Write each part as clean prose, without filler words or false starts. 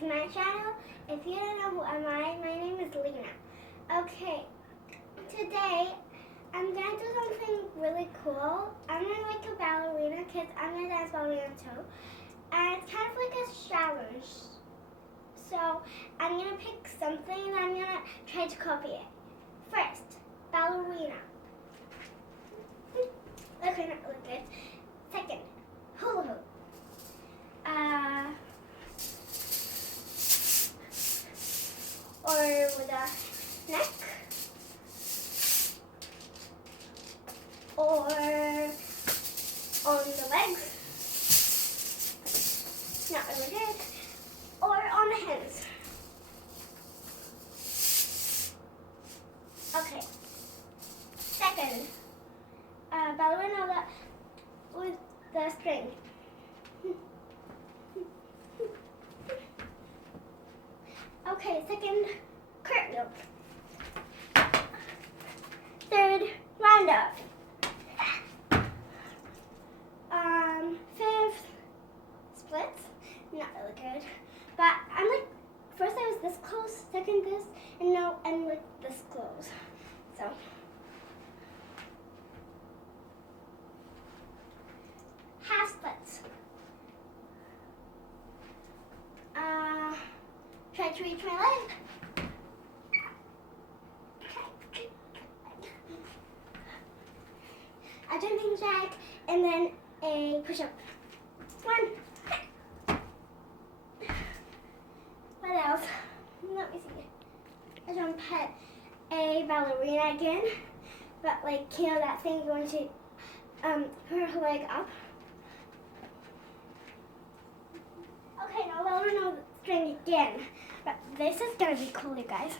to my channel. If you don't know who am I, my name is Lena. Okay, today I'm going to do something really cool. I'm going to make a ballerina because I'm going to dance ballerina too. And it's kind of like a challenge. So I'm going to pick something and I'm going to try to copy it. First, ballerina. Okay, not really good. Second, hula hoop. Or with a neck. Or on the legs. Not really good. Or on the hands. Okay. Second, ballerina with the string. Okay, second, cartwheel. Third, roundup. Fifth, splits. Not really good. But I'm like, first I was this close, second this, and now I'm like this close. So. Half splits. Try to reach my leg. A jumping jack and then a push-up. One. What else? Let me see. I jump at a ballerina again, but like, you know that thing going to put her leg up. Okay, now ballerina string again, but this is gonna be cool, you guys.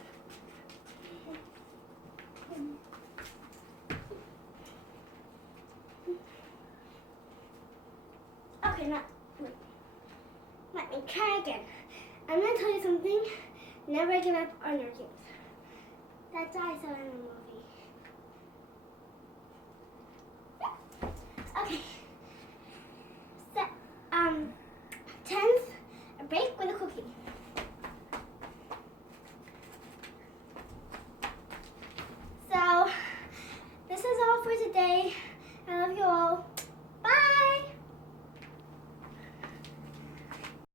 Okay, now let me try again. I'm gonna tell you something. Never give up on your dreams. That's what I saw in the movie.